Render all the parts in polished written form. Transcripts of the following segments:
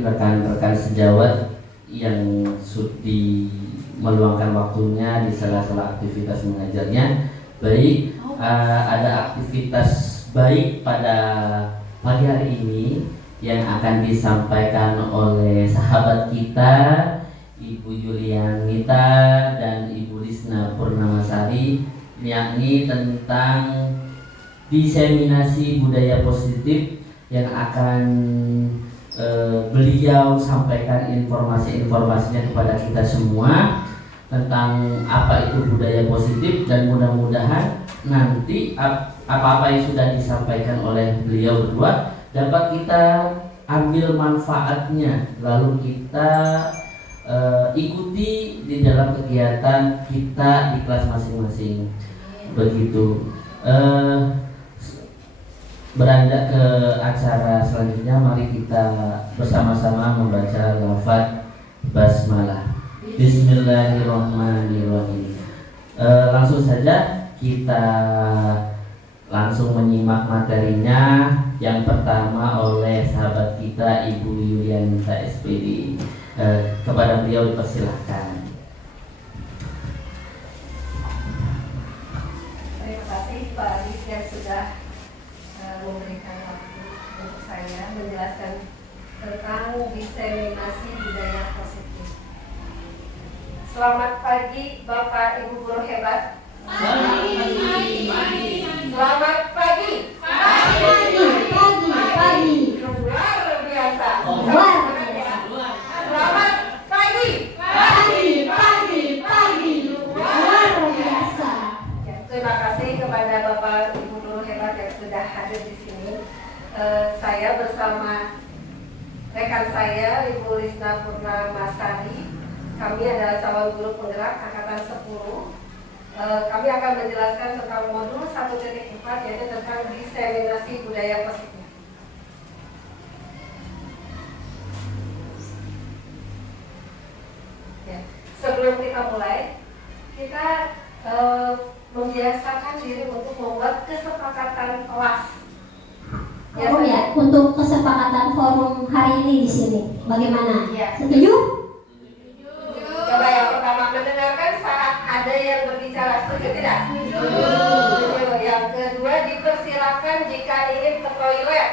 kasih rekan-rekan sejawat yang sudi meluangkan waktunya di sela-sela aktivitas mengajarnya. Baik, ada aktivitas baik pada pagi hari ini yang akan disampaikan oleh sahabat kita Ibu Yulianita dan Ibu Lisna Purnamasari, yakni tentang diseminasi budaya positif yang akan beliau sampaikan informasi-informasinya kepada kita semua tentang apa itu budaya positif, dan mudah-mudahan nanti apa-apa yang sudah disampaikan oleh beliau berdua dapat kita ambil manfaatnya, lalu kita ikuti di dalam kegiatan kita di kelas masing-masing. Begitu. Beranjak ke acara selanjutnya, mari kita bersama-sama membaca lafaz basmalah. Bismillahirrahmanirrahim. Langsung saja kita langsung menyimak materinya. Yang pertama oleh sahabat kita Ibu Yulianita SPD. Kepada beliau dipersilahkan. Terima kasih Pak Arif yang sudah memberikan waktu untuk saya menjelaskan tentang diseminasi budaya positif. Selamat pagi Bapak Ibu guru hebat. Pagi. Selamat pagi. Pagi. Luar biasa. Luar. Selamat pagi. Pagi. Luar biasa. Ya, terima kasih kepada Bapak Ibu guru hebat yang sudah hadir di sini. Saya bersama rekan saya Ibu Lisna Purnamasari. Kami adalah calon guru penggerak angkatan 10. Kami akan menjelaskan tentang modul 1.4, yaitu tentang diseminasi budaya positif. Ya. Sebelum kita mulai, kita membiasakan diri untuk membuat kesepakatan kelas. Oh ya, untuk kesepakatan forum hari ini di sini, bagaimana? Ya. Setuju? Coba yang pertama, mendengarkan saat ada yang berbicara, setuju tidak? Setuju. Yang kedua, dipersilakan jika ingin ke toilet.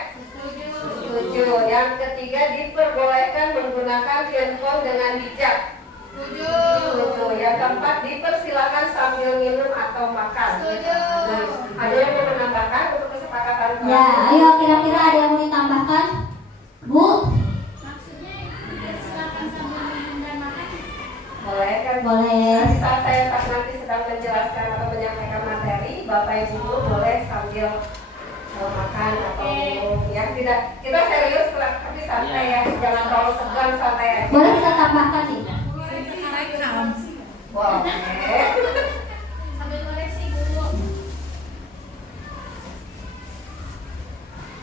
Setuju. Yang ketiga, diperbolehkan menggunakan handphone dengan bijak. Setuju. Yang keempat, dipersilakan sambil minum atau makan. Ada yang mau menambahkan untuk kesepakatan kelas? Ya, ayo kira-kira ada yang mau ditambahkan? Bu? Boleh kan? Boleh. Saat saya nanti sedang menjelaskan atau menyampaikan materi, Bapak Ibu guru boleh sambil makan atau minum. Ya, tidak, kita serius tapi santai ya, jangan terlalu tegang, santai aja. Boleh kita tambahkan nih? Wow, oke. Sambil koreksi dulu.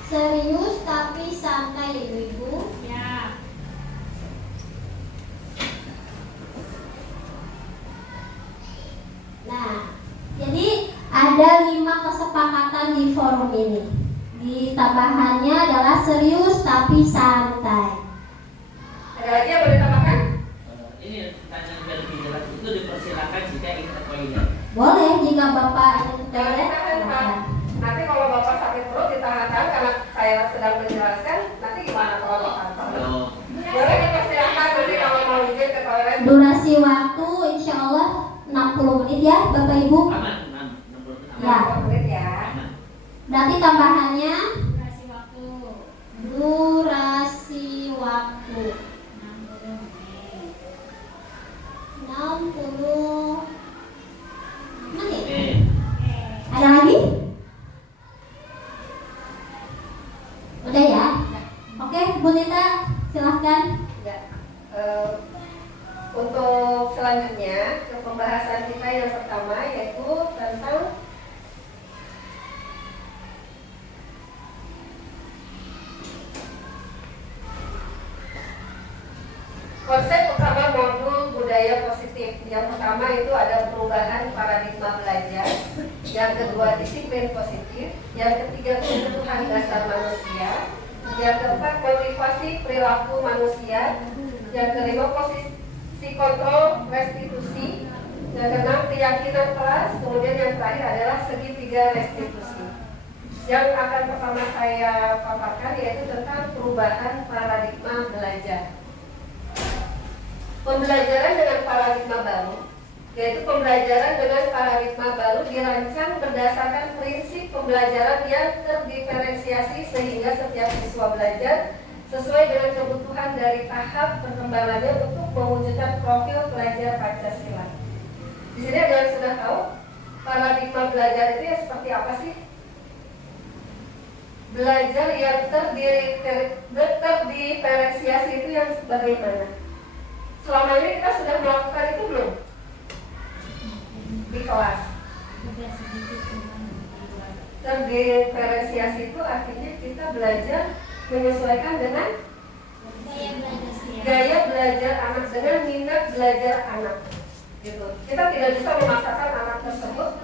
Serius tapi santai ibu-ibu. Ya. Nah, jadi ada 5 kesepakatan di forum ini. Di tambahannya adalah serius tapi santai. Ada lagi yang boleh tambahkan? Ini pertanyaan yang lebih jelas itu dipersilakan jika ingin ke toilet. Boleh jika bapak ingin ke Jangan toilet, ditahan, Pak. silakan. Nanti kalau Bapak sakit perut ditahan-tahan karena saya sedang menjelaskan, nanti gimana kalau Bapak? Kalau Boleh dipersilakan nanti kalau mau izin ke toilet. Durasi waktu insya Allah 60 menit ya Bapak Ibu. aman, 60 Ya. 60 menit ya. aman. Berarti tambahannya Durasi waktu. durasi waktu 60 menit. 60 menit. Oke. Ada lagi? Udah ya? Oke, Bu Nita silahkan. Ya. Untuk selanjutnya ke pembahasan kita yang pertama yaitu tentang konsep utama modul budaya positif. Yang pertama itu ada perubahan paradigma belajar, yang kedua disiplin positif, yang ketiga kebutuhan dasar manusia, Yang keempat, motivasi perilaku manusia. Yang kelima, posisi kontrol restitusi. Yang keenam, keyakinan kelas. Kemudian yang terakhir adalah segitiga restitusi. Yang akan pertama saya paparkan yaitu tentang perubahan paradigma belajar. Pembelajaran dengan paradigma baru, yaitu pembelajaran dengan paradigma baru dirancang berdasarkan prinsip pembelajaran yang terdiferensiasi sehingga setiap siswa belajar sesuai dengan kebutuhan dari tahap perkembangannya untuk mewujudkan profil pelajar Pancasila. Di sini ada yang sudah tahu paradigma belajar itu ya seperti apa sih? Belajar yang terdiferensiasi itu yang bagaimana? Selama ini kita sudah melakukan itu belum? Di kelas. Terdiferensiasi itu artinya kita belajar menyesuaikan dengan gaya belajar anak, dengan minat belajar anak. Gitu. Kita tidak bisa memaksakan anak tersebut.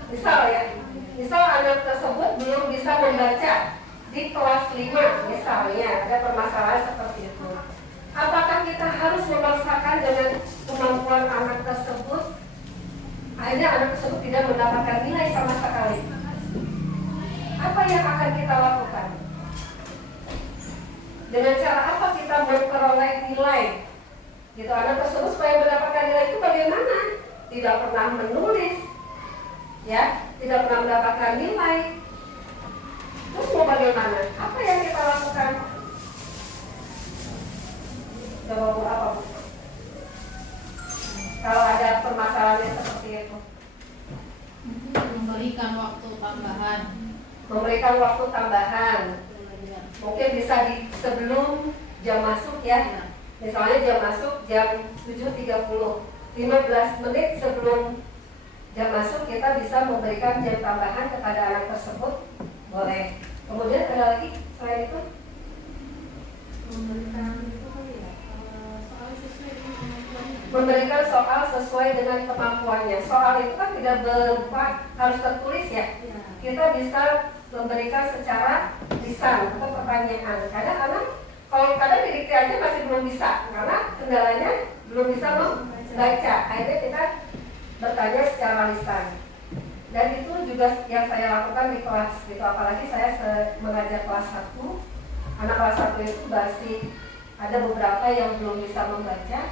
Misal anak tersebut belum bisa membaca di kelas 5 misalnya, ada permasalahan seperti itu. Apakah kita harus memaksakan dengan kemampuan anak tersebut? Akhirnya anak tersebut tidak mendapatkan nilai sama sekali. Apa yang akan kita lakukan? Dengan cara apa kita memperoleh nilai? Gitu, anak tersebut supaya mendapatkan nilai itu bagaimana? Tidak pernah menulis, ya, tidak pernah mendapatkan nilai. Terus mau bagaimana? Apa yang kita lakukan? Jawab apa, Bu? Kalau ada permasalahan seperti itu, Memberikan waktu tambahan. memberikan waktu tambahan. Mungkin bisa di sebelum jam masuk ya. Misalnya jam masuk jam 7.30, 15 menit sebelum jam masuk kita bisa memberikan jam tambahan kepada anak tersebut, boleh. Kemudian ada lagi selain itu? Memberikan soal sesuai dengan kemampuannya. Soal itu kan tidak berupa harus tertulis ya. Kita bisa memberikan secara lisan atau pertanyaan. Kadang anak kalau kadang didikte aja masih belum bisa karena kendalanya belum bisa membaca. Akhirnya kita bertanya secara lisan. Dan itu juga yang saya lakukan di kelas gitu. Apalagi saya mengajar kelas 1. Anak kelas 1 itu masih ada beberapa yang belum bisa membaca.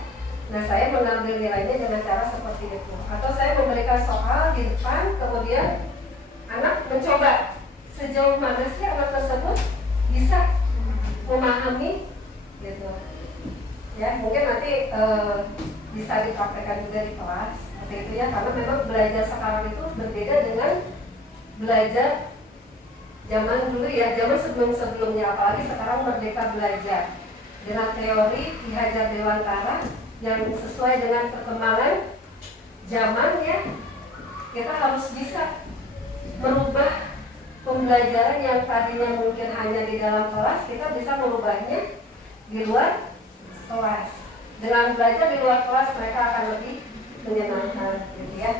Nah, saya mengambil nilainya dengan cara seperti itu. Atau saya memberikan soal di depan, kemudian anak mencoba sejauh mana sih anak tersebut bisa memahami, gitu. Ya, mungkin nanti bisa dipraktekkan juga di kelas, seperti itu ya. Karena memang belajar sekarang itu berbeda dengan belajar zaman dulu ya, zaman sebelum-sebelumnya. Apalagi sekarang Merdeka Belajar dengan teori Ki Hajar Dewantara yang sesuai dengan perkembangan zamannya. Kita harus bisa merubah pembelajaran yang tadinya mungkin hanya di dalam kelas, kita bisa merubahnya di luar kelas. Dengan belajar di luar kelas mereka akan lebih menyenangkan, gitu ya.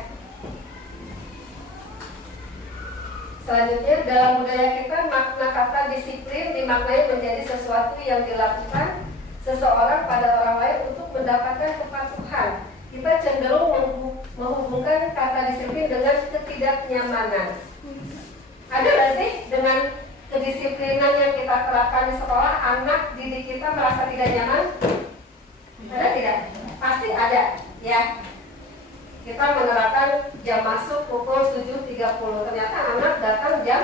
Selanjutnya dalam budaya kita makna kata disiplin dimaknai menjadi sesuatu yang dilakukan seseorang pada orang lain untuk mendapatkan kepatuhan. Kita cenderung menghubungkan kata disiplin dengan ketidaknyamanan. Ada nggak sih dengan kedisiplinan yang kita terapkan di sekolah, anak didik kita merasa tidak nyaman? Ada tidak? Pasti ada, ya. Kita menerapkan jam masuk pukul 7.30. Ternyata anak datang jam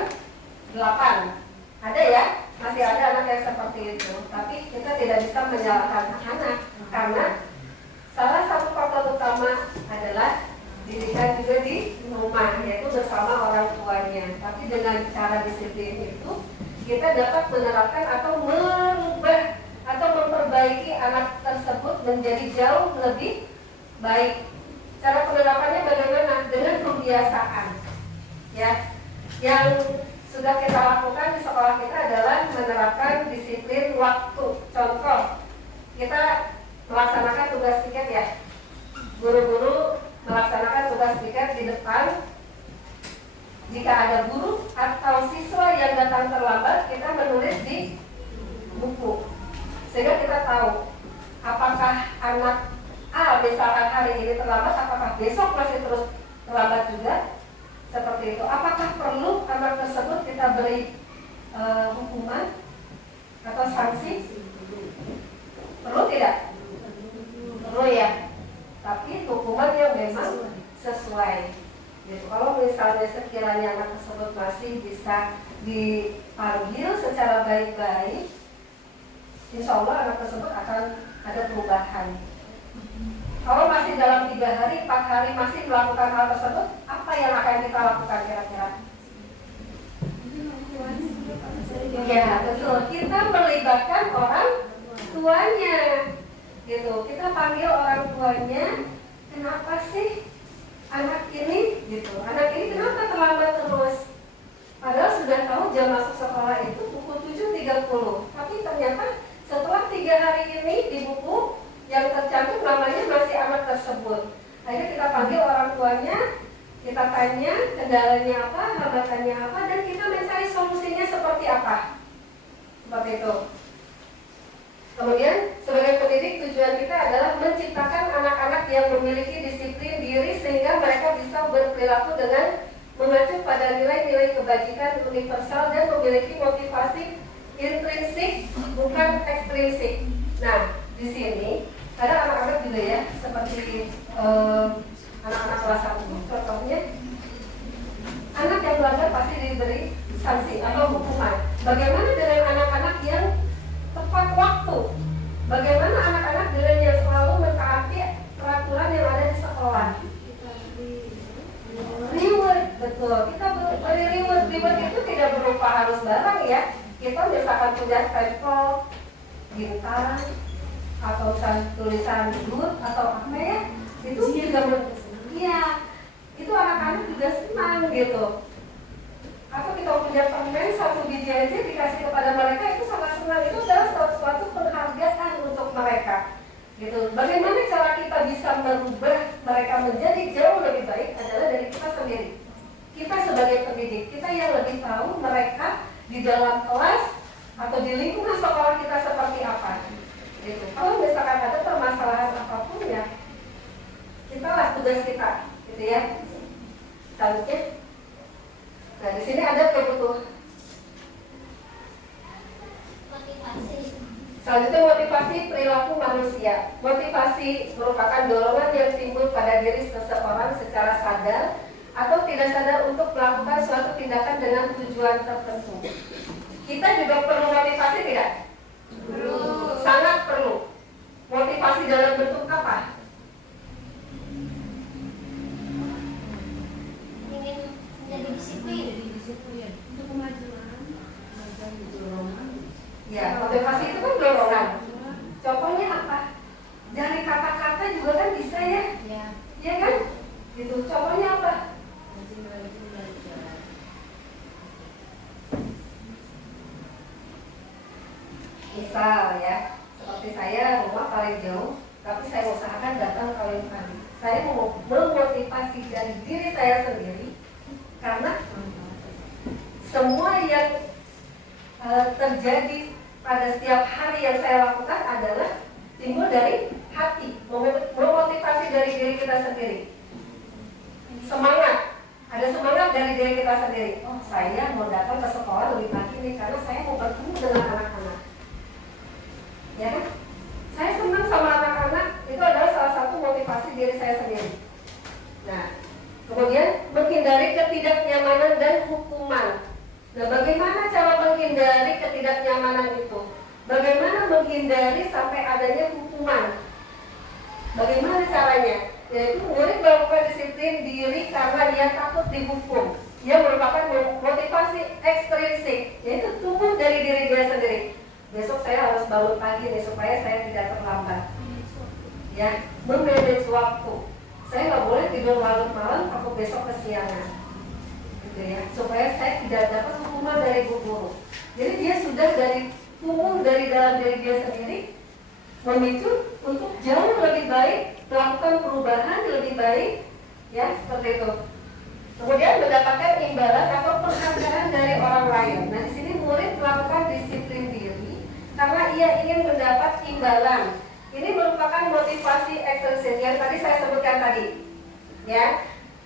8. Ada ya? Masih ada anak yang seperti itu. Tapi kita tidak bisa menyalahkan anak karena salah satu faktor utama adalah didikan juga di rumah, yaitu bersama orang tuanya. Tapi dengan cara disiplin itu kita dapat menerapkan atau merubah atau memperbaiki anak tersebut menjadi jauh lebih baik. Cara penerapannya bagaimana? Dengan pembiasaan. Ya, yang sudah kita lakukan di sekolah kita adalah menerapkan disiplin waktu. Contoh, kita melaksanakan tugas piket ya. Guru-guru melaksanakan tugas piket di depan. Jika ada guru atau siswa yang datang terlambat, kita menulis di buku, sehingga kita tahu apakah anak A misalkan hari ini terlambat, apakah besok masih terus terlambat juga, seperti itu. Apakah perlu anak tersebut kita beri hukuman atau sanksi? Perlu tidak? Perlu ya. Tapi hukuman yang memang sesuai. Gitu. Kalau misalnya sekiranya anak tersebut masih bisa dipanggil secara baik-baik, insya Allah anak tersebut akan ada perubahan. Kalau masih dalam 3 hari, 4 hari masih melakukan hal tersebut, apa yang akan kita lakukan kira-kira? Ya betul, kita melibatkan orang tuanya, gitu. Kita panggil orang tuanya, kenapa sih anak ini, gitu. Anak ini kenapa terlambat terus? Padahal sudah tahu jam masuk sekolah itu pukul 7.30, tapi ternyata setelah 3 hari ini di buku yang tercantum namanya masih anak tersebut. Akhirnya kita panggil orang tuanya, kita tanya kendalanya apa, hambatannya apa, dan kita mencari solusinya seperti apa. Seperti itu. Kemudian sebagai pendidik tujuan kita adalah menciptakan anak-anak yang memiliki disiplin diri sehingga mereka bisa berperilaku dengan mengacu pada nilai-nilai kebajikan universal dan memiliki motivasi intrinsik bukan ekstrinsik. Nah, di sini ada anak-anak juga ya, seperti anak-anak kelas 1. Contohnya, anak yang belajar pasti diberi sanksi atau hukuman. Bagaimana dengan anak-anak yang tepat waktu? Bagaimana anak-anak dengan yang selalu mentaati peraturan yang ada di sekolah? Reward, betul. Kita beri reward. Reward itu tidak berupa harus barang ya. Kita misalkan punya stempel, bintang, atau tulisan good atau apa ya, itu juga iya, itu anak-anak juga senang gitu. Atau kita punya permen 1 biji aja dikasih kepada mereka, itu sangat senang. Itu adalah suatu penghargaan untuk mereka gitu. Bagaimana cara kita bisa merubah mereka menjadi jauh lebih baik adalah dari kita sendiri. Kita sebagai pendidik, kita yang lebih tahu mereka di dalam kelas atau di lingkungan sekolah kita seperti apa gitu. Kalau misalkan ada permasalahan apapun ya, italah tugas kita gitu ya. Selanjutnya, nah di sini ada kebutuhan. Selanjutnya motivasi perilaku manusia. Motivasi merupakan dorongan yang timbul pada diri seseorang secara sadar atau tidak sadar untuk melakukan suatu tindakan dengan tujuan tertentu. Kita juga perlu motivasi tidak? Perlu. Sangat perlu. Motivasi dalam bentuk apa? Ingin menjadi disiplin. Untuk kemajuan. Ya, motivasi itu kan dorongan. Contohnya apa? Dari kata-kata juga kan bisa ya? Ya kan? Gitu. Contohnya apa? Misal ya, seperti saya rumah paling jauh, tapi saya usahakan datang paling pagi. Saya mau memotivasi dari diri saya sendiri, karena semua yang terjadi pada setiap hari yang saya lakukan adalah timbul dari hati, memotivasi dari diri kita sendiri. Semangat, ada semangat dari diri kita sendiri. Oh, saya mau datang ke sekolah lebih pagi nih karena saya mau bertemu dengan anak-anak. Ya kan? Saya senang sama anak-anak, itu adalah salah satu motivasi diri saya sendiri. Nah, kemudian menghindari ketidaknyamanan dan hukuman. Nah, bagaimana cara menghindari ketidaknyamanan itu? Bagaimana menghindari sampai adanya hukuman? Bagaimana caranya? Yaitu murid melakukan disiplin diri karena dia takut dihukum. Dia merupakan motivasi ekstrinsik, yaitu tumbuh dari diri dia sendiri. Besok saya harus bangun pagi nih supaya saya tidak terlambat. Ya, memanage waktu. Saya nggak boleh tidur larut malam, aku besok kesiangan. Gitu ya, supaya saya tidak dapat hukuman dari guru. Jadi dia sudah tumbuh dari dalam diri dia sendiri, memicu untuk jauh lebih baik, melakukan perubahan lebih baik, ya seperti itu. Kemudian mendapatkan imbalan atau penghargaan dari orang lain. Nah di sini murid melakukan disiplin diri karena ia ingin mendapat imbalan. Ini merupakan motivasi ekstrinsik yang tadi saya sebutkan tadi, ya.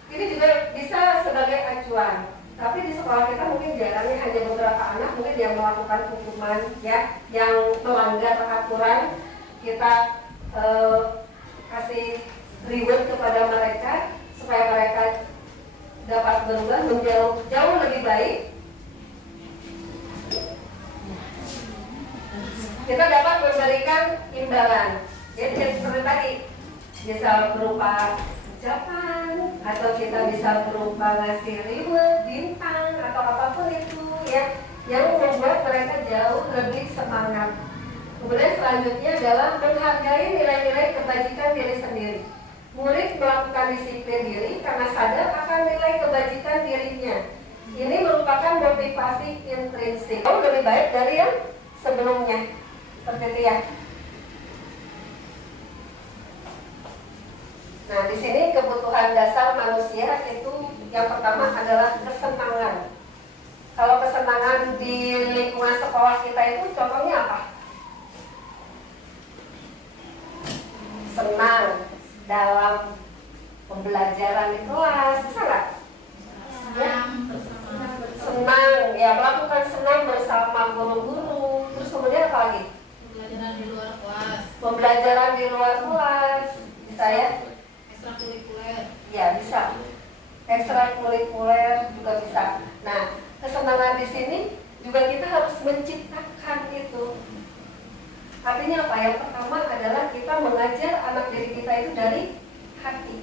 Ini juga bisa sebagai acuan. Tapi di sekolah kita mungkin jarangnya hanya beberapa anak mungkin yang melakukan hukuman, ya, yang melanggar aturan. Kita kasih reward kepada mereka supaya mereka dapat berubah menjauh jauh lebih baik. Kita dapat memberikan imbalan, jadi seperti tadi bisa berupa ucapan atau kita bisa berupa ngasih reward, bintang atau apapun itu, ya, yang membuat mereka jauh lebih semangat. Kemudian selanjutnya adalah menghargai nilai-nilai kebajikan diri sendiri. Murid melakukan disiplin diri karena sadar akan nilai kebajikan dirinya. Ini merupakan motivasi intrinsik. Lebih baik dari yang sebelumnya. Seperti itu ya. Nah, di sini kebutuhan dasar manusia itu yang pertama adalah kesenangan. Kalau kesenangan di lingkungan sekolah kita itu contohnya apa? Senang dalam pembelajaran di kelas, bisa nggak? Ya? Senang, ya, melakukan senang bersama guru-guru. Terus kemudian apa lagi? Pembelajaran di luar kelas. Pembelajaran di luar kelas, bisa ya? Ekstrakurikuler. Ya, bisa. Ekstrakurikuler juga bisa. Nah, kesenangan di sini juga kita harus menciptakan itu. Artinya apa? Yang pertama adalah kita mengajar anak didik kita itu dari hati.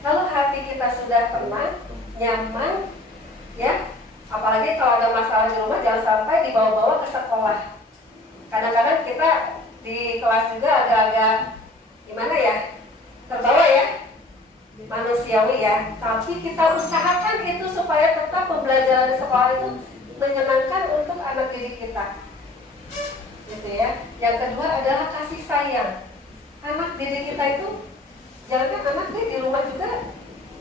Kalau hati kita sudah tenang, nyaman, ya, apalagi kalau ada masalah di rumah jangan sampai dibawa-bawa ke sekolah. Kadang-kadang kita di kelas juga agak-agak gimana ya, terbawa ya, manusiawi ya. Tapi kita usahakan itu supaya tetap pembelajaran di sekolah itu menyenangkan untuk anak didik kita. Gitu ya. Yang kedua adalah kasih sayang. Anak didik kita itu, jangan anak di rumah juga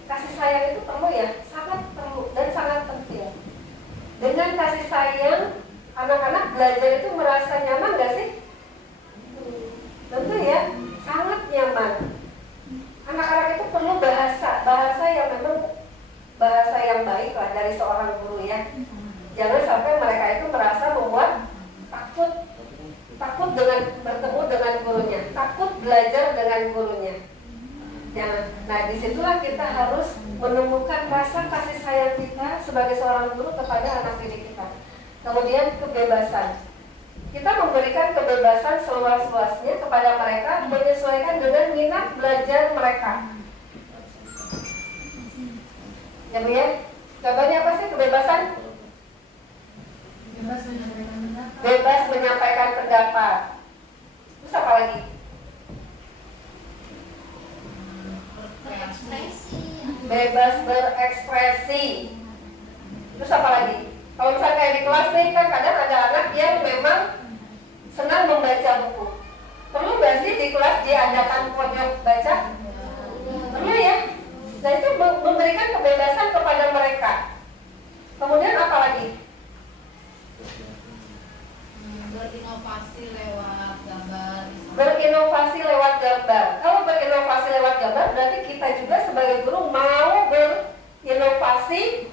kasih sayang itu perlu ya, sangat perlu dan sangat penting. Dengan kasih sayang, anak-anak belajar itu merasa nyaman gak sih? Tentu ya, sangat nyaman. Anak-anak itu perlu bahasa yang memang bahasa yang baik lah dari seorang guru ya. Jangan sampai mereka itu merasa membuat takut dengan bertemu dengan gurunya, takut belajar dengan gurunya. Nah, disitulah kita harus menemukan rasa kasih sayang kita sebagai seorang guru kepada anak didik kita. Kemudian kebebasan. Kita memberikan kebebasan seluas-luasnya kepada mereka menyesuaikan dengan minat belajar mereka. Ya Bu ya? Contohnya apa sih kebebasan? Bebas menyampaikan pendapat. Terus apa lagi? Bebas berekspresi. Terus apa lagi? Kalau misalnya kayak di kelas nih kan kadang ada anak yang memang senang membaca buku. Perlu nggak sih di kelas diadakan pojok baca? Perlu ya. Nah itu memberikan kebebasan kepada mereka. Kemudian apa lagi? Berinovasi lewat gambar. Berinovasi lewat gambar. Kalau berinovasi lewat gambar berarti kita juga sebagai guru mau berinovasi,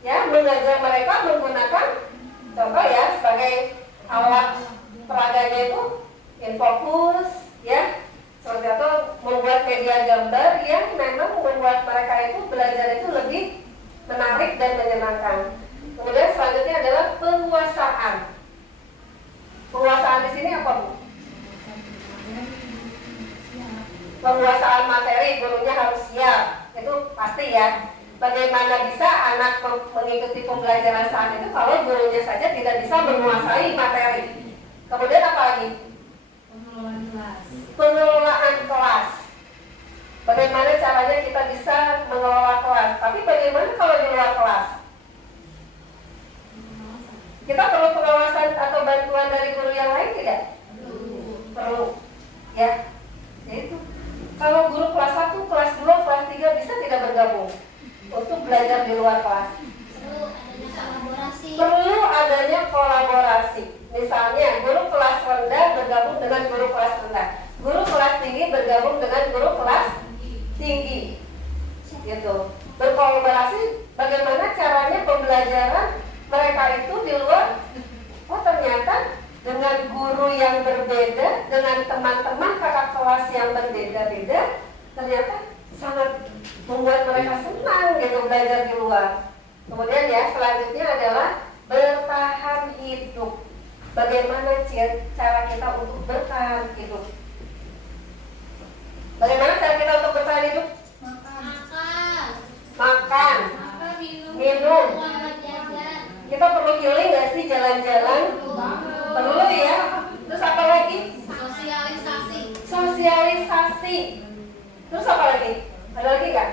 ya, mengajar mereka menggunakan contoh ya sebagai alat peraganya itu infocus, ya, seperti itu, membuat media gambar yang memang membuat mereka itu belajar itu lebih menarik dan menyenangkan. Kemudian selanjutnya adalah penguasaan. Penguasaan di sini apa Bu? Penguasaan materi, gurunya harus siap, itu pasti ya. Bagaimana bisa anak mengikuti pembelajaran saat itu kalau gurunya saja tidak bisa menguasai materi? Kemudian apa lagi? Pengelolaan kelas. Pengelolaan kelas. Bagaimana caranya kita bisa mengelola kelas? Tapi bagaimana kalau di luar kelas? Kita perlu pengawasan atau bantuan dari guru yang lain tidak? Perlu. Ya. Yaitu. Kalau guru kelas 1, kelas 2, kelas 3 bisa tidak bergabung untuk belajar di luar kelas? Perlu adanya kolaborasi. Perlu adanya kolaborasi. Misalnya guru kelas rendah bergabung dengan guru kelas rendah, guru kelas tinggi bergabung dengan guru kelas tinggi, gitu. Berkolaborasi, bagaimana caranya pembelajaran mereka itu di luar. Oh ternyata dengan guru yang berbeda, dengan teman-teman kakak kelas yang berbeda-beda, ternyata sangat membuat mereka senang gitu belajar di luar. Kemudian ya selanjutnya adalah bertahan hidup. Bagaimana cara kita untuk bertahan hidup? Bagaimana cara kita untuk bertahan hidup? Makan, minum. Kita perlu healing nggak sih, jalan-jalan? Perlu ya. Terus apa lagi? Sosialisasi. Terus apa lagi? Ada lagi nggak?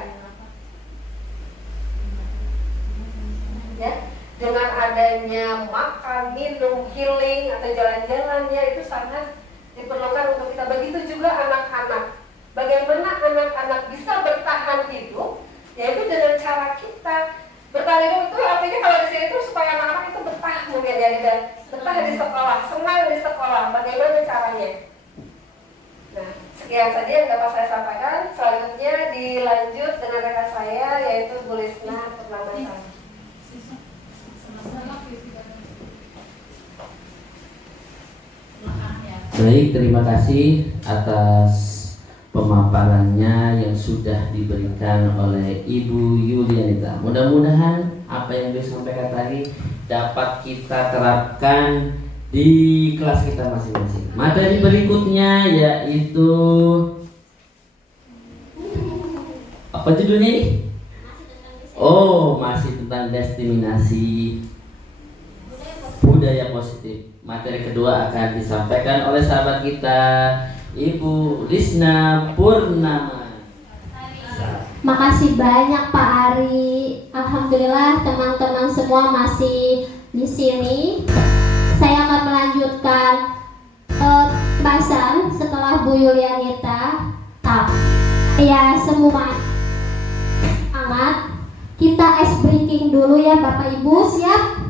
Ya, dengan adanya makan, minum, healing atau jalan-jalan ya itu sangat diperlukan untuk kita. Begitu juga anak-anak. Bagaimana anak-anak bisa bertahan hidup? Yaitu dengan cara kita bertahan hidup itu artinya kalau di sini itu supaya anak-anak itu betah mungkin ya, betah di sekolah, senang di sekolah. Bagaimana caranya? Nah, sekian saja yang dapat saya sampaikan. Selanjutnya dilanjut dengan rekan saya yaitu Bu Lisna Purnamata. Baik, terima kasih atas pemaparannya yang sudah diberikan oleh Ibu Yulianita. Mudah-mudahan apa yang disampaikan tadi dapat kita terapkan di kelas kita masing-masing. Materi berikutnya yaitu apa judulnya ini? Oh, masih tentang destinasi budaya positif. Materi kedua akan disampaikan oleh sahabat kita Ibu Lisna Purnama. Makasih banyak Pak Ari. Alhamdulillah teman-teman semua masih di sini. Saya akan melanjutkan bahasan setelah Bu Yulianita. Ya semua amat. Kita ice breaking dulu ya Bapak Ibu, siap?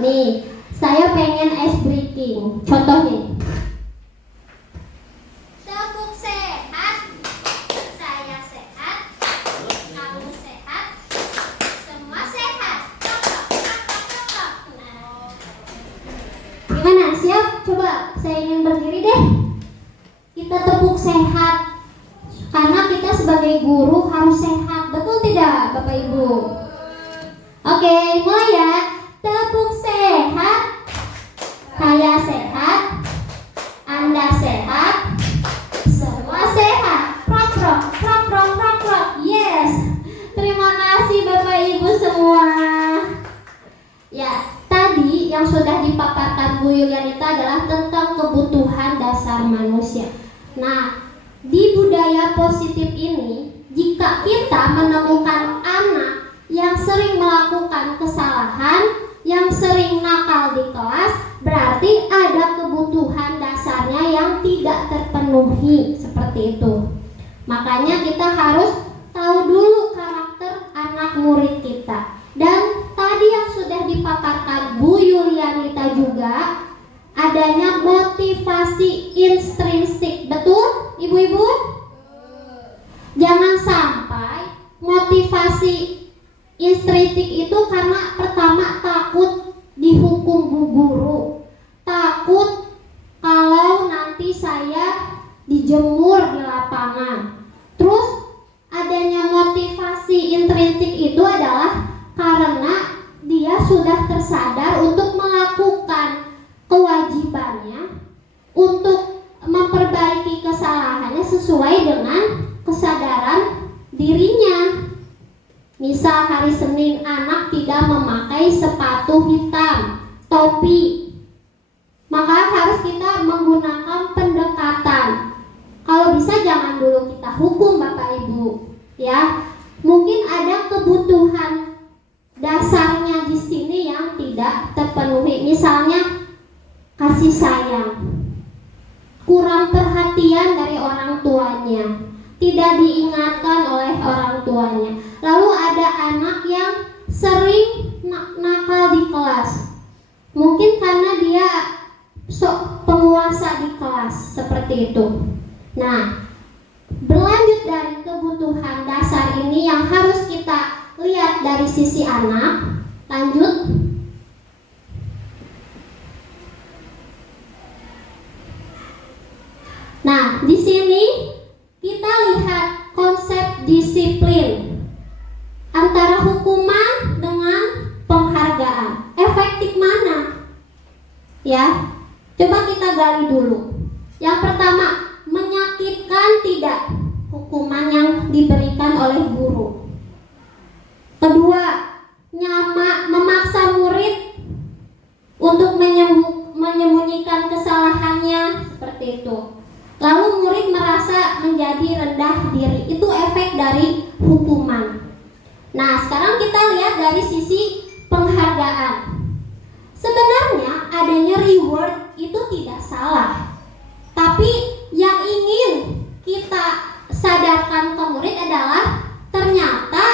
Nih, saya pengen ice breaking. Contohnya. Tepuk sehat. Saya sehat. Kamu sehat. Semua sehat. Gimana? Siap? Coba saya ingin berdiri deh. Kita tepuk sehat. Karena kita sebagai guru harus sehat. Betul tidak Bapak Ibu? Oke, mulai ya. Tepuk sehat. Saya sehat. Anda sehat. Semua sehat. Prok prok prok prok prok prok. Yes. Terima kasih Bapak Ibu semua. Ya, tadi yang sudah dipaparkan Bu Yulianita adalah tentang kebutuhan dasar manusia. Nah, di budaya positif ini, jika kita menemukan anak yang sering melakukan kesalahan, yang sering nakal di kelas, berarti ada kebutuhan dasarnya yang tidak terpenuhi, seperti itu. Makanya kita harus tahu dulu karakter anak murid kita. Dan tadi yang sudah dipaparkan Bu Yulianita juga, adanya motivasi intrinsik. Betul Ibu-ibu? Jangan sampai motivasi intrinsik itu karena pertama takut dihukum bu guru, takut kalau nanti saya dijemur di lapangan. Terus adanya motivasi intrinsik itu adalah karena dia sudah tersadar untuk melakukan kewajibannya, untuk memperbaiki kesalahannya sesuai dengan kesadaran dirinya. Misal hari Senin anak tidak memakai sepatu hitam, topi, maka harus kita menggunakan pendekatan. Kalau bisa jangan dulu kita hukum Bapak Ibu, ya. Mungkin ada kebutuhan dasarnya di sini yang tidak terpenuhi. Misalnya kasih sayang, kurang perhatian dari orang tuanya, tidak diingatkan oleh orang tuanya. Lalu ada anak yang sering nakal di kelas. Mungkin karena dia sok penguasa di kelas, seperti itu. Nah, berlanjut dari kebutuhan dasar ini yang harus kita lihat dari sisi anak. Lanjut. Nah, di sini kita lihat konsep disiplin antara hukuman dengan penghargaan. Efektif mana? Ya, coba kita gali dulu. Yang pertama, menyakitkan tidak hukuman yang diberikan oleh guru. Kedua, memaksa murid untuk menyembunyikan kesalahannya, seperti itu. Lalu murid merasa menjadi rendah diri. Itu efek dari hukuman. Nah, sekarang kita lihat dari sisi penghargaan. Sebenarnya adanya reward itu tidak salah. Tapi yang ingin kita sadarkan ke murid adalah ternyata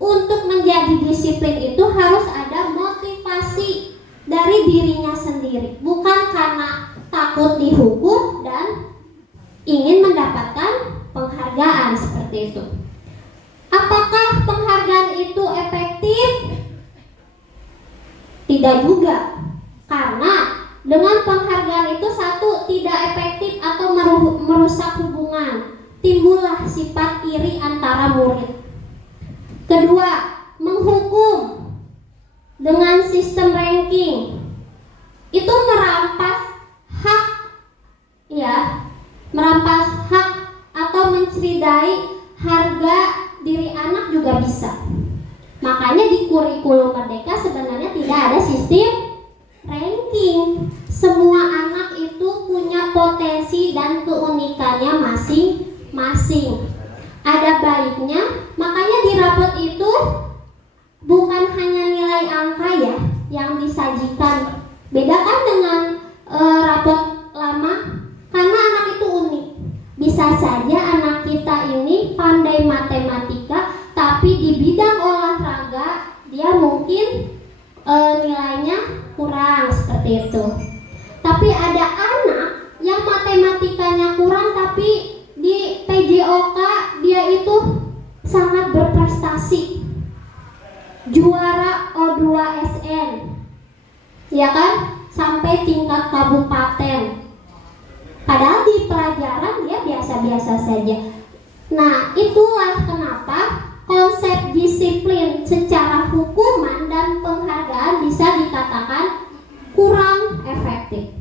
untuk menjadi disiplin itu harus ada motivasi dari dirinya sendiri, bukan karena takut dihukum dan ingin mendapatkan penghargaan, seperti itu. Apakah penghargaan itu efektif? Tidak juga, karena dengan penghargaan itu satu, tidak efektif atau merusak hubungan, timbullah sifat iri antara murid. Kedua, menghukum dengan sistem ranking itu merampas hak, ya, merampas hak atau mencederai harga diri anak juga bisa. Makanya di kurikulum Merdeka sebenarnya tidak ada sistem ranking. Semua anak itu punya potensi dan keunikannya masing-masing. Ada baiknya, makanya di rapot itu bukan hanya nilai angka ya yang disajikan. Beda kan dengan rapot lama, karena anak itu unik. Bisa saja anak kita ini pandai matematika, tapi di bidang olahraga dia mungkin nilainya kurang, seperti itu. Tapi ada anak yang matematikanya kurang, tapi di PJOK dia itu sangat berprestasi, juara O2SN, ya kan, sampai tingkat kabupaten. Padahal di pelajaran dia biasa-biasa saja. Nah, itulah kenapa konsep disiplin secara hukuman dan penghargaan bisa dikatakan kurang efektif.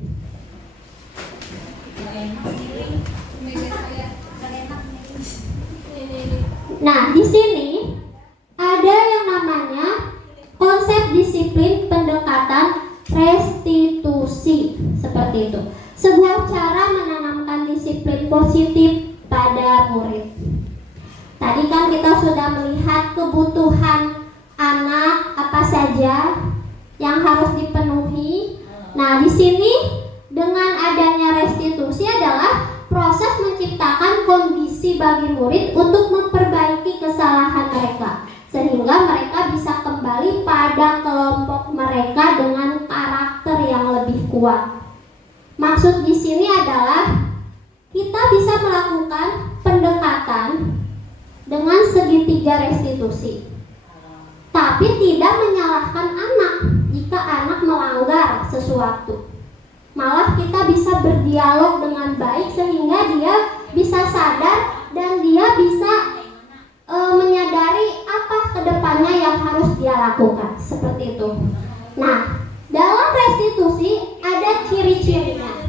Nah, di sini ada yang namanya konsep disiplin pendekatan restitusi, seperti itu. Sebuah cara menanamkan disiplin positif pada murid. Tadi kan kita sudah melihat kebutuhan anak apa saja yang harus dipenuhi. Nah, di sini dengan adanya restitusi adalah proses menciptakan kondisi bagi murid untuk memperbaiki kesalahan mereka, sehingga mereka bisa kembali pada kelompok mereka dengan karakter yang lebih kuat. Maksud di sini adalah kita bisa melakukan pendekatan dengan segitiga restitusi, tapi tidak menyalahkan anak jika anak melanggar sesuatu. Malah kita bisa berdialog dengan baik sehingga dia bisa sadar dan dia bisa menyadari apa kedepannya yang harus dia lakukan, seperti itu. Nah, dalam restitusi ada ciri-cirinya.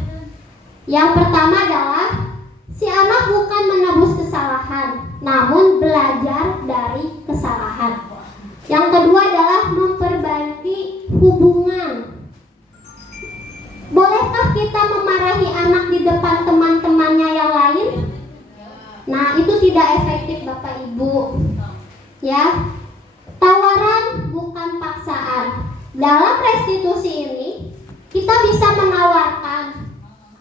Yang pertama adalah si anak bukan menebus kesalahan, namun belajar dari kesalahan. Yang kedua adalah memperbaiki hubungan. Bolehkah kita memarahi anak di depan teman-temannya yang lain? Nah, itu tidak efektif Bapak Ibu. Ya. Tawaran bukan paksaan. Dalam restitusi ini kita bisa menawarkan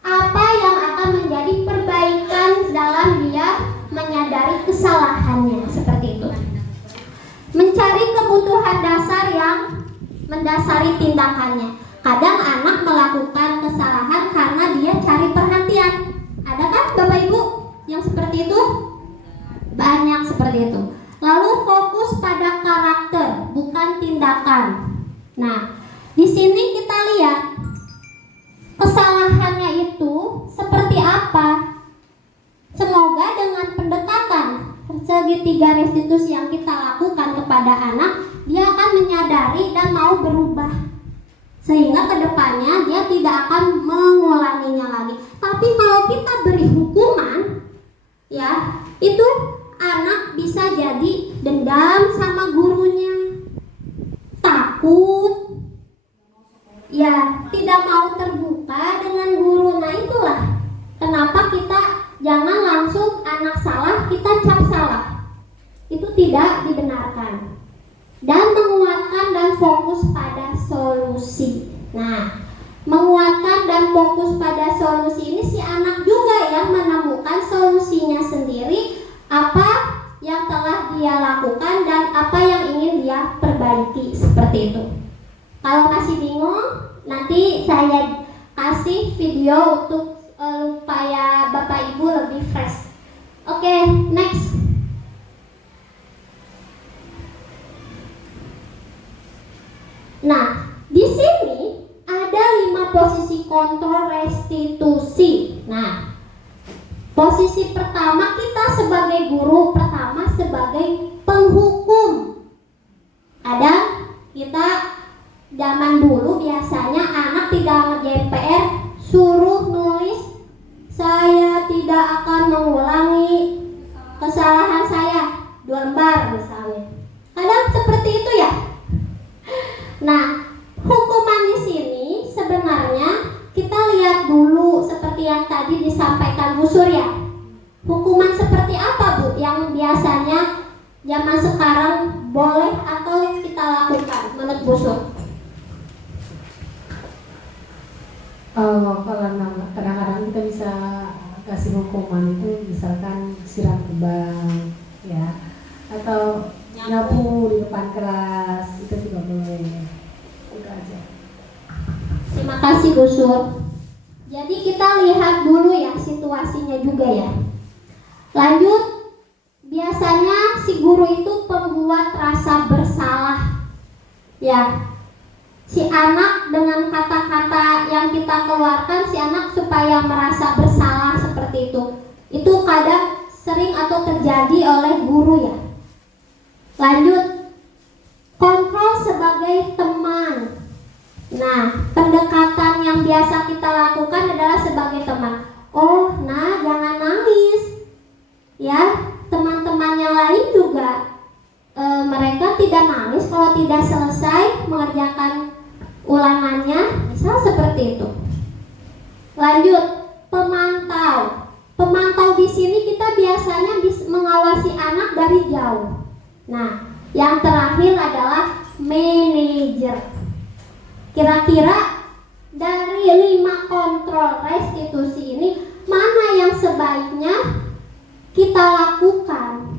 apa yang akan menjadi perbaikan dalam dia menyadari kesalahannya, seperti itu. Mencari kebutuhan dasar yang mendasari tindakannya. Kadang anak melakukan kesalahan karena dia cari perhatian. Ada kan Bapak Ibu yang seperti itu? Banyak seperti itu. Lalu fokus pada karakter, bukan tindakan. Nah, di sini kita lihat kesalahannya itu seperti apa. Semoga dengan pendekatan segitiga restitusi yang kita lakukan kepada anak, dia akan menyadari dan mau berubah, sehingga kedepannya dia tidak akan mengulanginya lagi. Tapi kalau kita beri hukuman, ya, itu anak bisa jadi dendam sama gurunya, takut, ya, tidak mau terbuka dengan guru. Nah, itulah kenapa kita jangan langsung anak salah kita cap salah. Itu tidak dibenarkan. Dan menguatkan dan fokus pada solusi. Nah, menguatkan dan fokus pada solusi ini si anak juga yang menemukan solusinya sendiri, apa yang telah dia lakukan dan apa yang ingin dia perbaiki, seperti itu. Kalau masih bingung, nanti saya kasih video untuk supaya Bapak Ibu lebih fresh. Oke, next. Nah, di sini ada 5 posisi kontrol restitusi. Nah, posisi pertama kita sebagai guru, pertama sebagai penghukum. Ada kita zaman dulu biasanya anak tidak ngerjain PR, suruh nulis saya tidak akan mengulangi kesalahan saya 2 lembar misalnya. Kadang seperti itu ya. Nah, hukuman di sini sebenarnya kita lihat dulu seperti yang tadi disampaikan Bu Surya. Hukuman seperti apa Bu yang biasanya zaman sekarang boleh atau kita lakukan menurut Bu Sur? Kalau kadang-kadang kita bisa kasih hukuman itu misalkan siram kebang, ya, atau nyapu di depan kelas, itu juga boleh. Itu aja. Terima kasih Bu Sur. Jadi kita lihat dulu ya situasinya juga ya. Lanjut, biasanya si guru itu pembuat rasa bersalah. Ya. Si anak dengan kata-kata yang kita keluarkan, si anak supaya merasa bersalah seperti itu. Itu kadang sering atau terjadi oleh guru ya. Lanjut, kontrol sebagai teman. Nah, pendekatan yang biasa kita lakukan adalah sebagai teman. Oh, nah, jangan nangis. Ya, teman-teman yang lain juga mereka tidak nangis kalau tidak selesai mengerjakan ulangannya, misal seperti itu. Lanjut, pemantau. Pemantau di sini kita biasanya mengawasi anak dari jauh. Nah, yang terakhir adalah manajer. Kira-kira dari 5 kontrol restitusi ini mana yang sebaiknya kita lakukan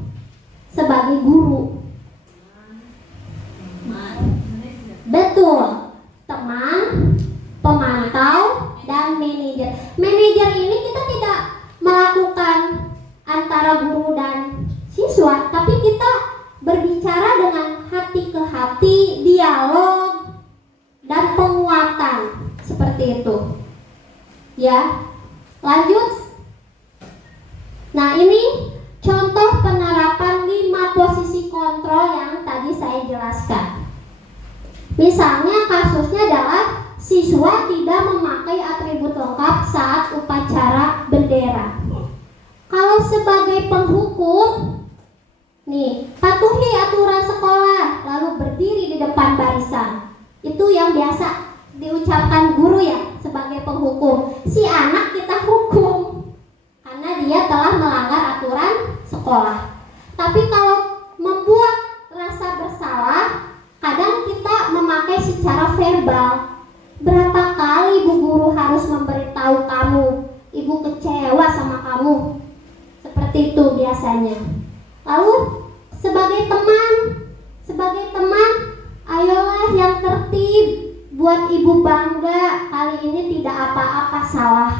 sebagai guru? Betul, teman, pemantau, dan manajer. Manajer ini kita tidak melakukan antara guru dan siswa, tapi kita berbicara dengan hati ke hati, dialog, dan penguatan, seperti itu. Ya, lanjut. Nah, ini contoh penerapan 5 posisi kontrol yang tadi saya jelaskan. Misalnya kasusnya adalah siswa tidak memakai atribut lengkap saat upacara bendera. Kalau sebagai penghukum, nih, patuhi aturan sekolah, lalu berdiri di depan barisan. Itu yang biasa diucapkan guru ya sebagai penghukum. Si anak kita hukum karena dia telah melanggar aturan sekolah. Tapi kalau membuat rasa bersalah, kadang kita memakai secara verbal. Berapa kali Bu Guru harus memberitahu kamu, Ibu kecewa sama kamu. Seperti itu biasanya. Lalu sebagai teman, ayolah yang tertib, buat ibu bangga, kali ini tidak apa-apa salah.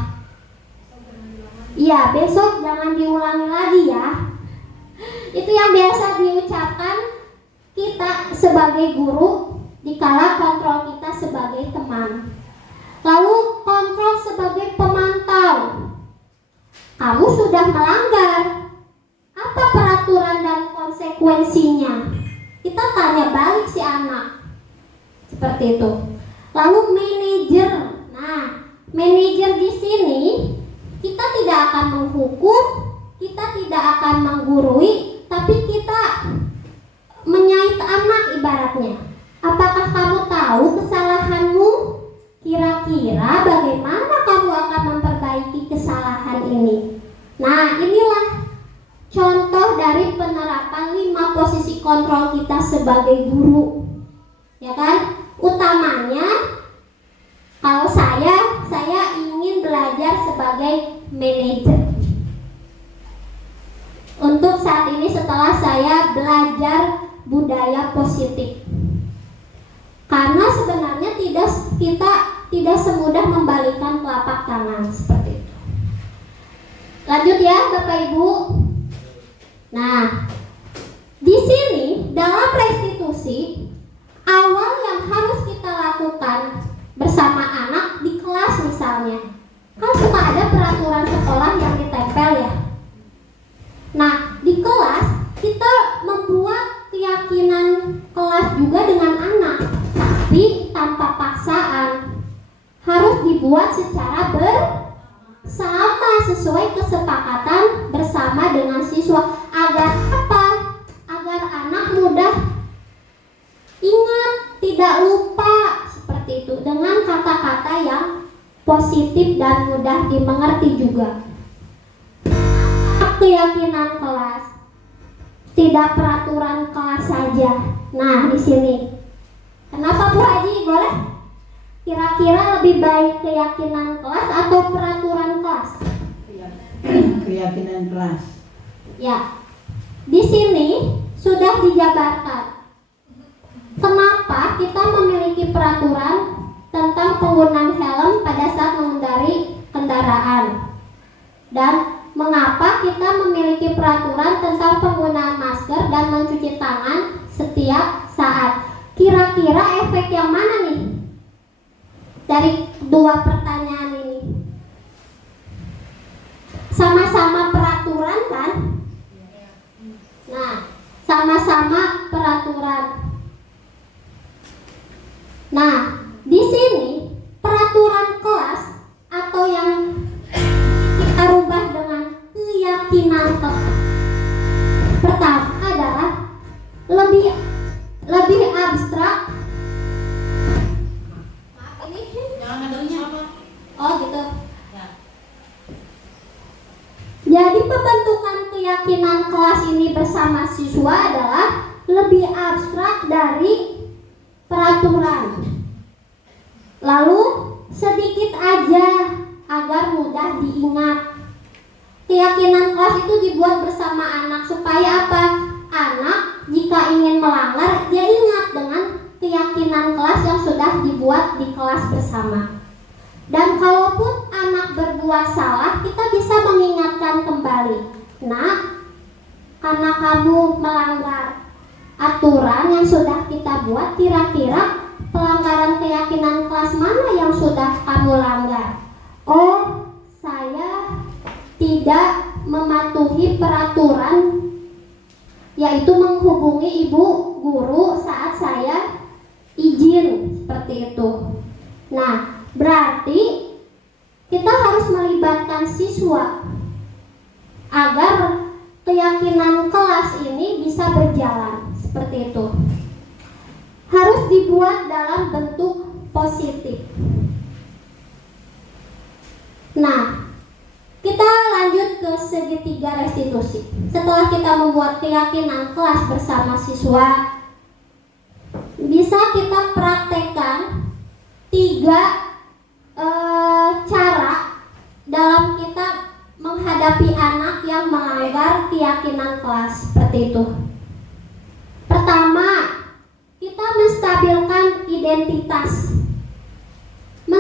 Iya, besok jangan diulangi lagi ya. Itu yang biasa diucapkan kita sebagai guru dikala kontrol kita sebagai teman. Lalu kontrol sebagai pemantau. Kamu sudah melanggar. Apa peraturan dan konsekuensinya? Kita tanya balik si anak. Seperti itu. Lalu manajer. Nah, manajer di sini kita tidak akan menghukum, kita tidak akan menggurui, tapi kita menyait anak ibaratnya. Apakah kamu tahu kesalahanmu? Kira-kira bagaimana kamu akan memperbaiki kesalahan ini? Nah, inilah contoh dari penerapan 5 posisi kontrol kita sebagai guru. Ya kan? Utamanya kalau saya ingin belajar sebagai manajer. Untuk saat ini setelah saya belajar budaya positif. Karena sebenarnya kita tidak semudah membalikkan telapak tangan seperti itu. Lanjut ya Bapak Ibu. Nah, di sini dalam restitusi awal yang harus kita lakukan bersama anak di kelas misalnya, kan suka ada peraturan sekolah yang ditempel ya. Nah, di kelas kita membuat keyakinan kelas juga dengan anak, tapi tanpa paksaan. Harus dibuat secara bersama sesuai kesepakatan bersama dengan siswa. Agar apa? Agar anak mudah ingat, tidak lupa seperti itu, dengan kata-kata yang positif dan mudah dimengerti juga. Keyakinan kelas, tidak peraturan kelas saja. Nah, di sini kenapa Bu Haji boleh? Kira-kira lebih baik keyakinan kelas atau peraturan kelas? Keyakinan kelas. Ya, di sini sudah dijabarkan kenapa kita memiliki peraturan tentang penggunaan helm pada saat mengendarai kendaraan, dan mengapa kita memiliki peraturan tentang penggunaan masker dan mencuci tangan setiap saat. Kira-kira efek yang mana nih dari dua pertanyaan ini? Sama-sama peraturan kan? Nah, sama-sama peraturan. Nah, di sini peraturan kelas atau yang kita rubah dengan keyakinan kelas. Pertama adalah lebih abstrak. Ini Jangan ngadengnya apa? oh gitu. Ya. Jadi pembentukan keyakinan kelas ini bersama siswa adalah lebih abstrak dari peraturan. Lalu sedikit aja agar mudah diingat. Keyakinan kelas itu dibuat bersama anak supaya apa? Anak jika ingin melanggar, dia ingat dengan keyakinan kelas yang sudah dibuat di kelas bersama. Dan kalaupun anak berbuat salah, kita bisa mengingatkan kembali. Nah, karena kamu melanggar aturan yang sudah kita buat, kira-kira pelanggaran keyakinan kelas mana yang sudah kamu langgar? Oh, saya tidak mematuhi peraturan, yaitu menghubungi ibu guru saat saya izin, seperti itu. Nah, berarti kita harus melibatkan siswa agar keyakinan kelas ini bisa berjalan, seperti itu. Harus dibuat dalam bentuk positif. Nah, kita lanjut ke segitiga restitusi. Setelah kita membuat keyakinan kelas bersama siswa, bisa kita praktekkan 3 cara dalam kita menghadapi anak yang melanggar keyakinan kelas, seperti itu. Pertama, kita menstabilkan identitas.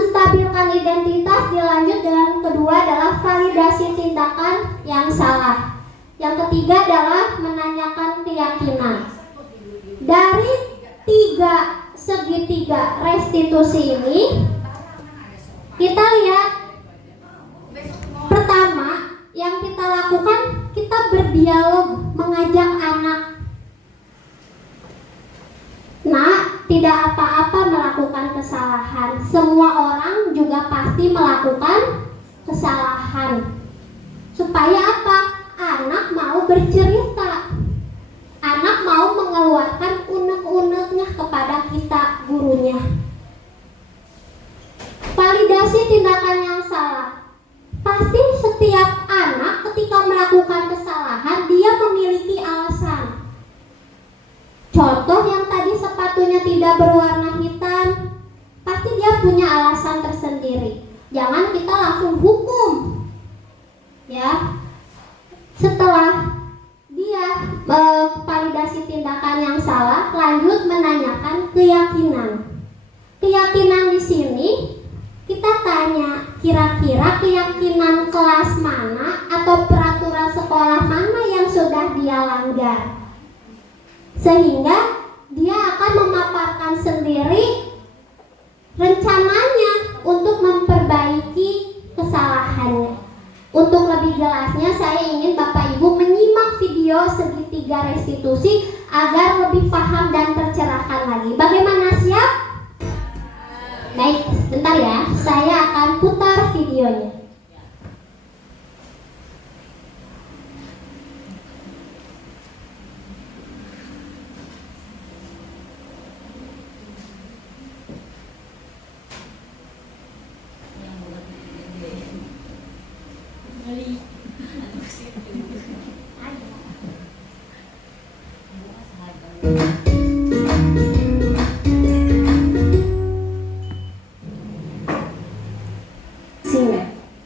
menstabilkan identitas dilanjut dengan kedua adalah validasi tindakan yang salah. Yang ketiga adalah menanyakan keyakinan. Dari segitiga restitusi ini, kita lihat pertama yang kita lakukan, kita berdialog, mengajak anak. Nah, tidak apa-apa melakukan kesalahan. Semua orang juga pasti melakukan kesalahan. Supaya apa? Anak mau bercerita. Anak mau mengeluarkan unek-uneknya kepada kita, gurunya. Validasi tindakan yang salah. Pasti setiap anak ketika melakukan kesalahan, dia memiliki alasan. Contoh yang tadi sepatunya tidak berwarna hitam, pasti dia punya alasan tersendiri. Jangan kita langsung hukum. Ya. Setelah dia validasi tindakan yang salah, lanjut menanyakan keyakinan. Keyakinan di sini kita tanya, kira-kira keyakinan kelas mana atau peraturan sekolah mana yang sudah dia langgar, sehingga dia akan memaparkan sendiri rencananya untuk memperbaiki kesalahannya. Untuk lebih jelasnya, saya ingin Bapak Ibu menyimak video segitiga restitusi agar lebih paham dan tercerahkan lagi. Bagaimana, siap? Baik, bentar ya, saya akan putar videonya.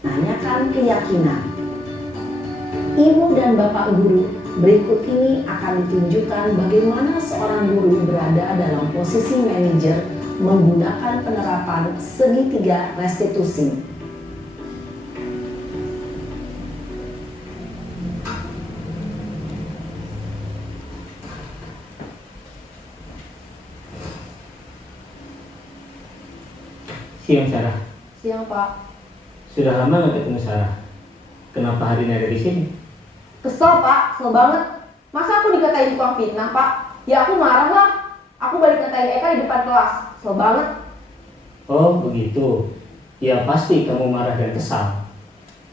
Tanyakan keyakinan. Ibu dan Bapak guru, berikut ini akan ditunjukkan bagaimana seorang guru berada dalam posisi manajer menggunakan penerapan segitiga restitusi. Siang Sarah. Siang Pak. Sudah lama nggak ketemu Sarah. Kenapa hari ini ada di sini? Kesel Pak, kesel banget. Masa aku dikatain tukang fitnah Pak? Ya aku marah lah. Aku balik ngatain Eka di depan kelas. Kesel banget. Oh begitu. Ya pasti kamu marah dan kesal.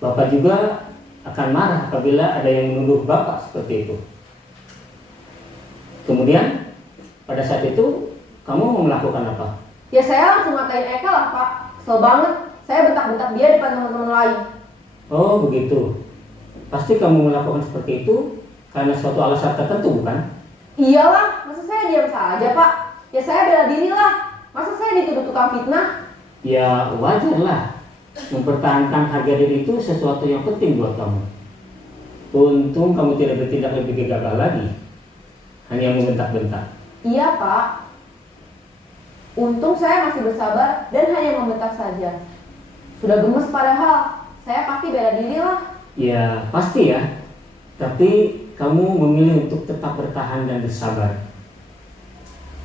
Bapak juga akan marah apabila ada yang menuduh Bapak seperti itu. Kemudian pada saat itu kamu mau melakukan apa? Ya saya langsung ngatain Eka lah Pak. Kesel banget. Saya bentak-bentak dia depan teman-teman lain. Oh begitu. Pasti kamu melakukan seperti itu karena suatu alasan tertentu, bukan? Iyalah, masa saya diam saja Pak? Ya saya bela diri lah. Masa saya dituduh tukang fitnah? Ya wajar lah. Mempertahankan harga diri itu sesuatu yang penting buat kamu. Untung kamu tidak bertindak lebih gegabah lagi. Hanya membentak-bentak. Iya Pak. Untung saya masih bersabar dan hanya membentak saja. Sudah gemes padahal, saya pasti bela diri lah. Ya pasti ya. Tapi kamu memilih untuk tetap bertahan dan bersabar.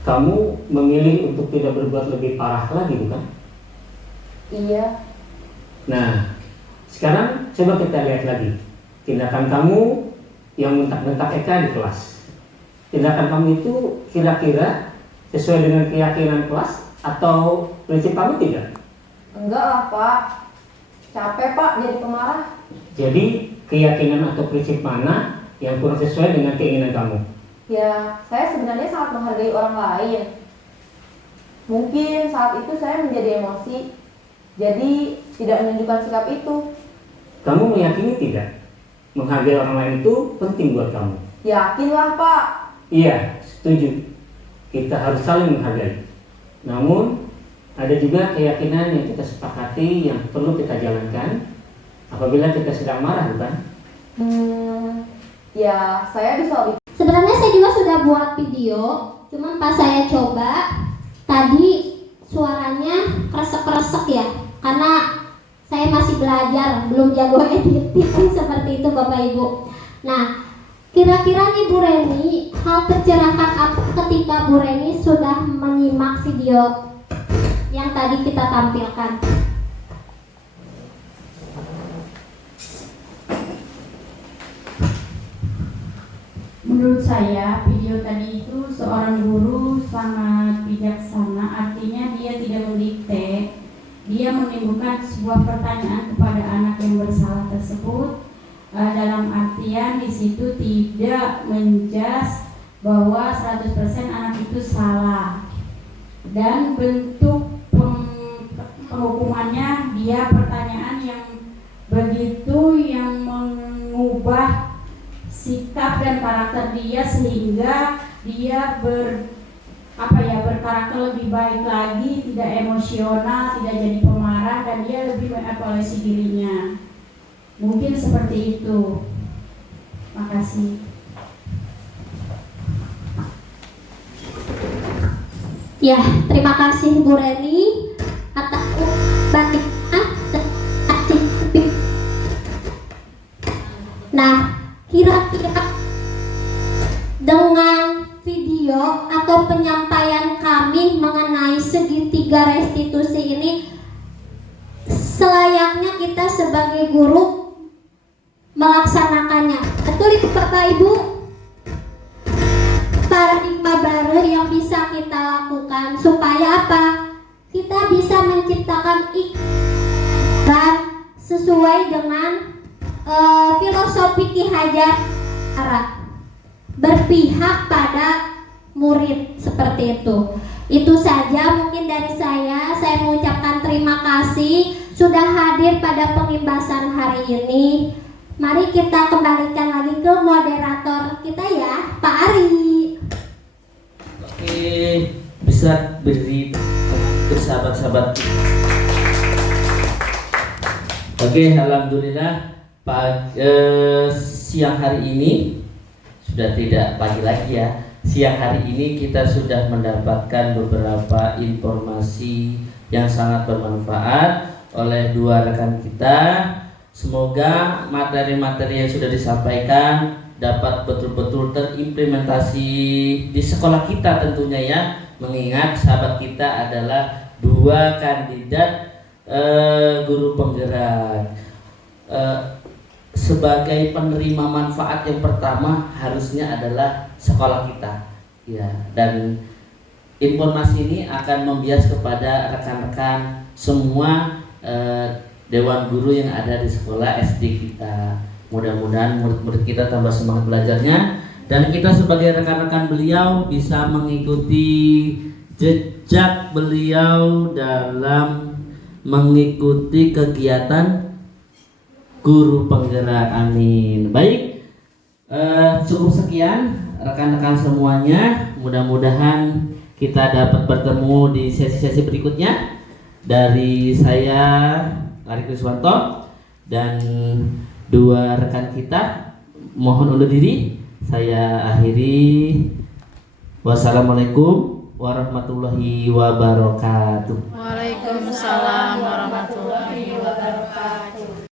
Kamu memilih untuk tidak berbuat lebih parah lagi, bukan? Iya. Nah, sekarang coba kita lihat lagi tindakan kamu yang bentak-bentak Eka di kelas. Tindakan kamu itu kira-kira sesuai dengan keyakinan kelas atau prinsip kamu tidak? Enggak lah Pak. Capek Pak jadi pemarah. Jadi keyakinan atau prinsip mana yang kurang sesuai dengan keinginan kamu? Ya, saya sebenarnya sangat menghargai orang lain. Mungkin saat itu saya menjadi emosi, jadi tidak menunjukkan sikap itu. Kamu meyakini tidak? Menghargai orang lain itu penting buat kamu. Yakinlah Pak. Iya, setuju. Kita harus saling menghargai. Namun, ada juga keyakinan yang kita sepakati yang perlu kita jalankan apabila kita sedang marah, bukan? Ya, saya bisa lebih. Sebenarnya saya juga sudah buat video, cuman pas saya coba tadi suaranya kresek-kresek ya, karena saya masih belajar, belum jago editing seperti itu Bapak Ibu. Nah, kira-kira nih Bu Reni, hal tercerahkan apa ketika Bu Reni sudah menyimak video yang tadi kita tampilkan? Menurut saya video tadi itu seorang guru sangat bijaksana, artinya dia tidak mendikte, dia menimbulkan sebuah pertanyaan kepada anak yang bersalah tersebut, dalam artian di situ tidak menjas bahwa 100% anak itu salah, dan bentuk penghukumannya dia pertanyaan yang begitu yang mengubah sikap dan karakter dia sehingga dia berkarakter lebih baik lagi, tidak emosional, tidak jadi pemarah, dan dia lebih mengevaluasi dirinya. Mungkin seperti itu. Makasih. Ya, terima kasih Bu Reni atas batiknya. Nah, kira-kira dengan video atau penyampaian kami mengenai segitiga restitusi ini, selayaknya kita sebagai guru melaksanakannya. Betul itu Bapak Ibu? Paradigma baru yang bisa kita lakukan supaya apa? Kita bisa menciptakan iklan sesuai dengan filosofi Ki Hajar Arab, berpihak pada murid, seperti itu. Itu saja mungkin dari saya. Saya mengucapkan terima kasih sudah hadir pada pengimbasan hari ini. Mari kita kembalikan lagi ke moderator kita ya, Pak Ari. Oke, bisa beri bersahabat-sahabat. Oke, alhamdulillah siang hari ini sudah tidak pagi lagi ya. Siang hari ini kita sudah mendapatkan beberapa informasi yang sangat bermanfaat oleh dua rekan kita. Semoga materi-materi yang sudah disampaikan dapat betul-betul terimplementasi di sekolah kita tentunya ya. Mengingat sahabat kita adalah dua kandidat guru penggerak. Sebagai penerima manfaat yang pertama harusnya adalah sekolah kita ya, dan informasi ini akan membias kepada rekan-rekan semua dewan guru yang ada di sekolah SD kita. Mudah-mudahan murid-murid kita tambah semangat belajarnya, dan kita sebagai rekan-rekan beliau bisa mengikuti jejak beliau dalam mengikuti kegiatan guru penggerak. Amin. Baik, cukup sekian rekan-rekan semuanya. Mudah-mudahan kita dapat bertemu di sesi-sesi berikutnya. Dari saya Ari Kriswanto dan dua rekan kita mohon undur diri. Saya akhiri. Wassalamualaikum warahmatullahi wabarakatuh. Waalaikumsalam warahmatullahi wabarakatuh.